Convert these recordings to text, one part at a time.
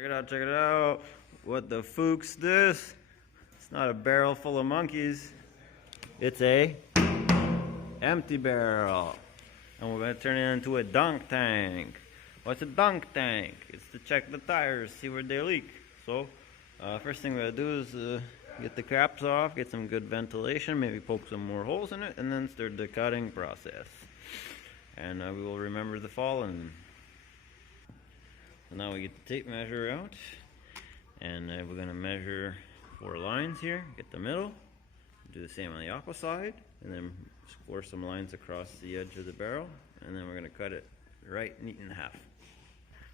Check it out, check it out. What the fook's this? It's not a barrel full of monkeys. It's a empty barrel. And we're gonna turn it into a dunk tank. What's a dunk tank? It's to check the tires, see where they leak. So, first thing we're gonna do is get the caps off, get some good ventilation, maybe poke some more holes in it, and then start the cutting process. And we will remember the fallen. So now we get the tape measure out, and we're gonna measure 4 lines here, get the middle, do the same on the opposite side, and then score some lines across the edge of the barrel, and then we're gonna cut it right neat in half.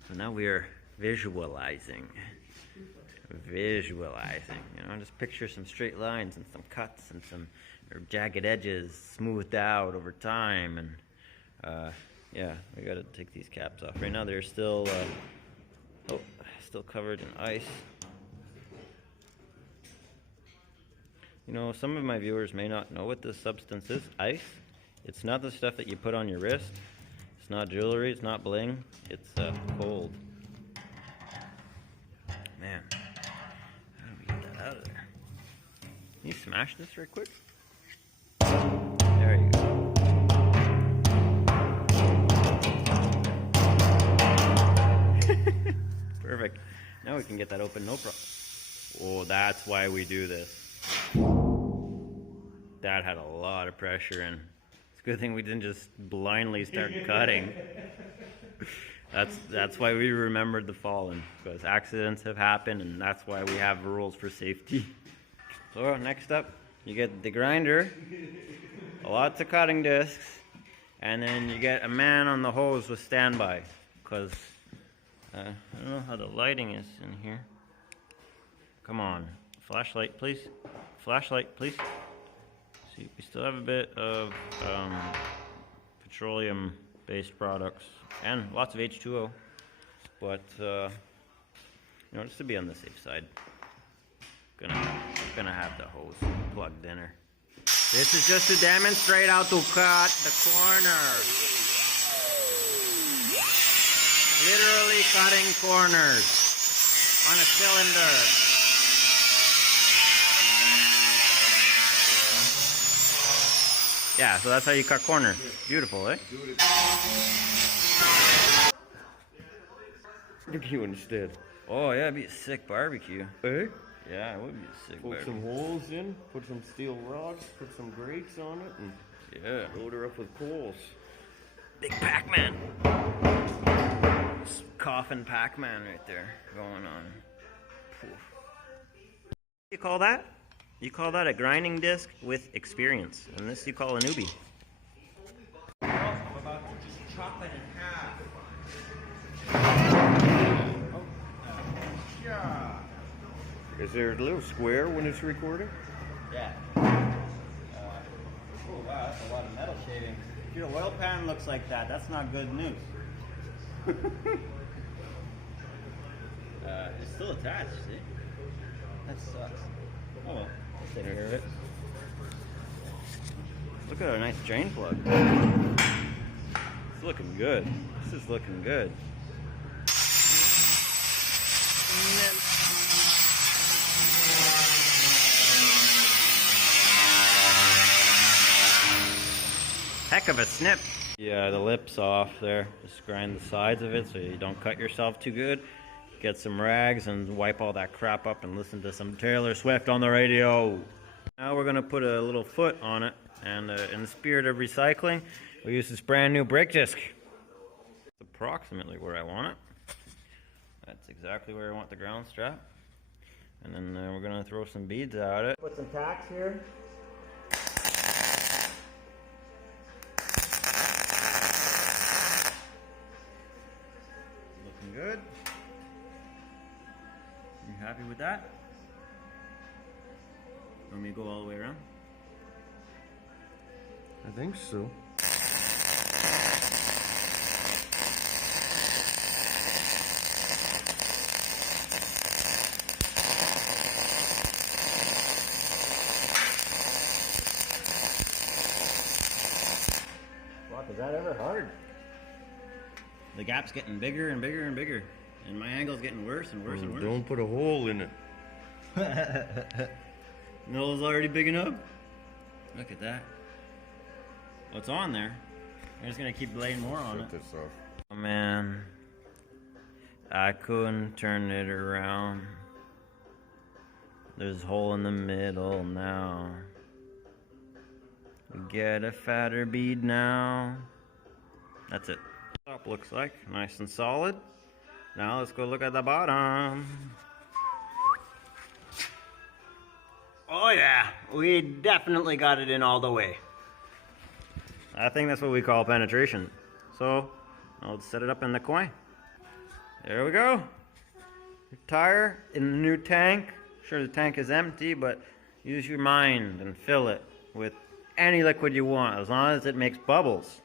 So now we are visualizing, you know, just picture some straight lines and some cuts and some jagged edges smoothed out over time. And yeah, we gotta take these caps off. Right now they're still still covered in ice. You know, some of my viewers may not know what this substance is. Ice. It's not the stuff that you put on your wrist. It's not jewelry, it's not bling. It's cold. Man, how do we get that out of there? Can you smash this right quick? There you go. Perfect. Now we can get that open, no problem. Oh, that's why we do this. That had a lot of pressure in. It's a good thing we didn't just blindly start cutting. That's why we remembered the fallen, because accidents have happened, and that's why we have rules for safety. So next up, you get the grinder, lots of cutting discs, and then you get a man on the hose with standby, because I don't know how the lighting is in here. Come on, flashlight please. Flashlight please. See, we still have a bit of petroleum-based products and lots of H2O, but you know, just to be on the safe side, gonna have the hose plugged in her. This is just to demonstrate how to cut the corners. Literally cutting corners on a cylinder. Yeah, so that's how you cut corners. Beautiful, eh? Barbecue instead. Oh yeah, it'd be a sick barbecue. Eh? Yeah, it would be a sick barbecue. Put some holes in, put some steel rods, put some grates on it, and yeah, load her up with coals. Big Pac-Man. Coffin Pac-Man right there going on. Poof. What do you call that? You call that a grinding disc with experience, and this you call a newbie. I'm about to just chop it in half. Is there a little square when it's recording? Yeah. Oh wow, that's a lot of metal shavings. If your oil pan looks like that, that's not good news. It's still attached, see? That sucks. Oh well, I'll take care of it. Look at our nice drain plug. It's looking good. This is looking good. Heck of a snip. Yeah, the lip's off there. Just grind the sides of it so you don't cut yourself too good. Get some rags and wipe all that crap up and listen to some Taylor Swift on the radio. Now we're gonna put a little foot on it, and in the spirit of recycling, we use this brand new brake disc. It's approximately where I want it. That's exactly where I want the ground strap. And then we're gonna throw some beads at it. Put some tacks here. Looking good. You happy with that? Want me to go all the way around? I think so. Fuck, is that ever hard? The gap's getting bigger and bigger and bigger. And my angle's getting worse and worse and worse. Don't put a hole in it. Noah's already big enough. Look at that. What's on there? I'm just gonna keep laying more on it. Shut this off. Oh man, I couldn't turn it around. There's a hole in the middle now. We get a fatter bead now. That's it. Top looks like nice and solid. Now let's go look at the bottom. Oh yeah, we definitely got it in all the way. I think that's what we call penetration. So, I'll set it up in the coin. There we go. Your tire in the new tank. Sure, the tank is empty, but use your mind and fill it with any liquid you want, as long as it makes bubbles.